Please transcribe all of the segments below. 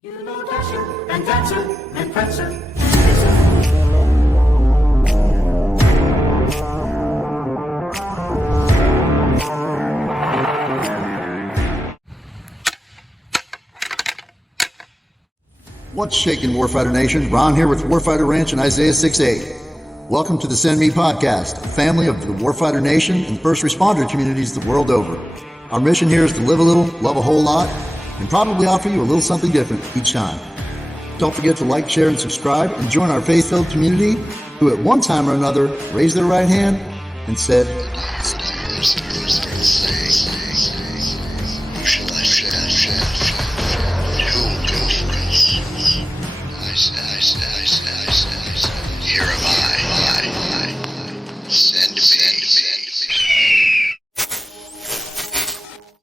You know Dasher and Dancer and Prancer. What's shaking, Warfighter Nation? Ron here with Warfighter Ranch and Isaiah 6'8". Welcome to the Send Me podcast, a family of the Warfighter Nation and first responder communities the world over. Our mission here is to live a little, love a whole lot, and probably offer you a little something different each time. Don't forget to like, share, and subscribe, and join our faith-filled community who at one time or another raised their right hand and said, Here am I. Send me.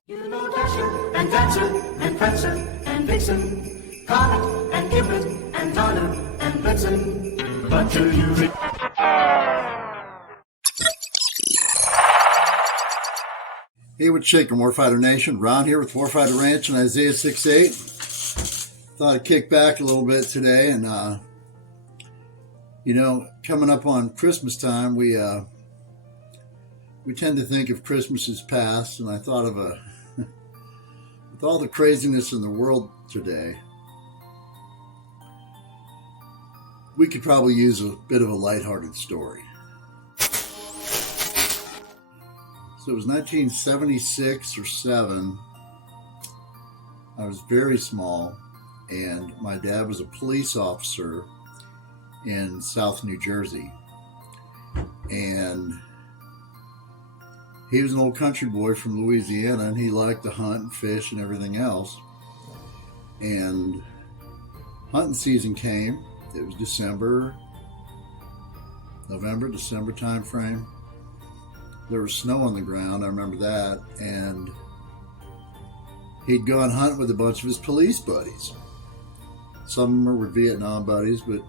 You know Dasher and Dancer and Prancer and Vixen, Comet and Cupid and Donner and Blitzen. But do you Hey, what's shaking, Warfighter Nation? Ron here with Warfighter Ranch and Isaiah 6'8". Thought I'd kick back a little bit today and, coming up on Christmas time, we tend to think of Christmas as past, and I thought of with all the craziness in the world today, we could probably use a bit of a lighthearted story. So it was 1976 or 7. I was very small, and my dad was a police officer in South New Jersey. And he was an old country boy from Louisiana, and he liked to hunt and fish and everything else. And hunting season came. It was November, December time frame. There was snow on the ground, I remember that. And he'd go and hunt with a bunch of his police buddies. Some of them were Vietnam buddies, but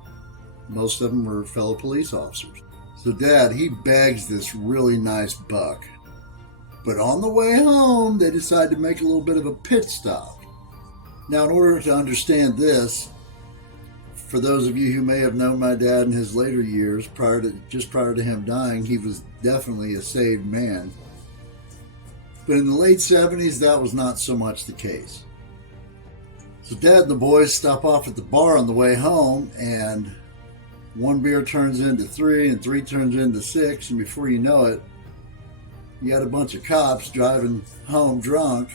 most of them were fellow police officers. So Dad, he bags this really nice buck. But on the way home, they decide to make a little bit of a pit stop. Now, in order to understand this, for those of you who may have known my dad in his later years, prior to him dying, he was definitely a saved man. But in the late 70s, that was not so much the case. So Dad and the boys stop off at the bar on the way home, and one beer turns into 3, and 3 turns into 6, and before you know it, you got a bunch of cops driving home drunk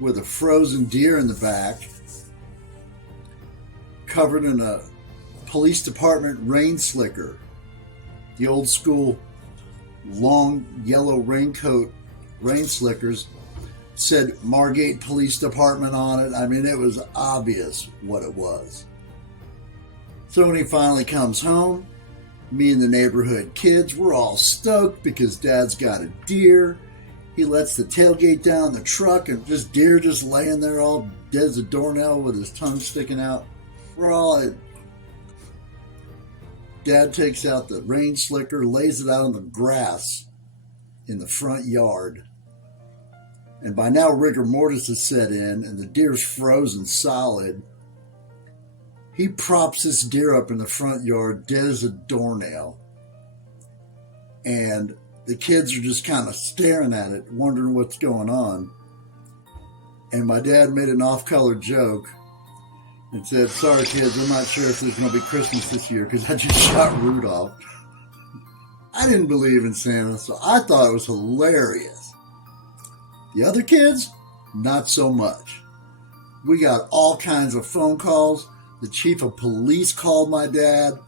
with a frozen deer in the back, covered in a police department rain slicker, the old school long yellow raincoat rain slickers, said Margate Police Department on it. I mean, it was obvious what it was. So when he finally comes home, me and the neighborhood kids, we're all stoked because Dad's got a deer. He lets the tailgate down the truck and deer just laying there all dead as a doornail with his tongue sticking out. We're all Dad takes out the rain slicker, lays it out on the grass in the front yard. And by now rigor mortis has set in and the deer's frozen solid. He props this deer up in the front yard, dead as a doornail. And the kids are just kind of staring at it, wondering what's going on. And my dad made an off-color joke and said, "Sorry, kids, I'm not sure if there's going to be Christmas this year because I just shot Rudolph." I didn't believe in Santa, so I thought it was hilarious. The other kids, not so much. We got all kinds of phone calls. The chief of police called my dad.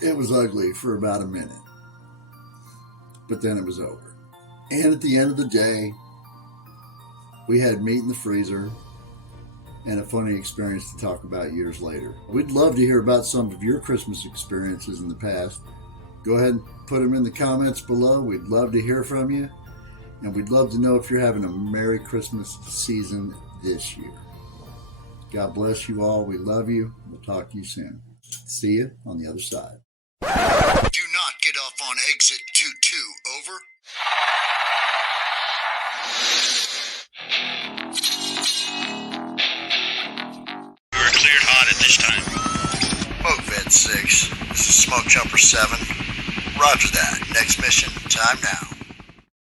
It was ugly for about a minute. But then it was over. And at the end of the day, we had meat in the freezer and a funny experience to talk about years later. We'd love to hear about some of your Christmas experiences in the past. Go ahead and put them in the comments below. We'd love to hear from you. And we'd love to know if you're having a Merry Christmas season this year. God bless you all. We love you. We'll talk to you soon. See you on the other side. Do not get off on exit 22. Over. at this time. Moat Vet 6. This is Smoke Jumper 7. Roger that. Next mission, time now.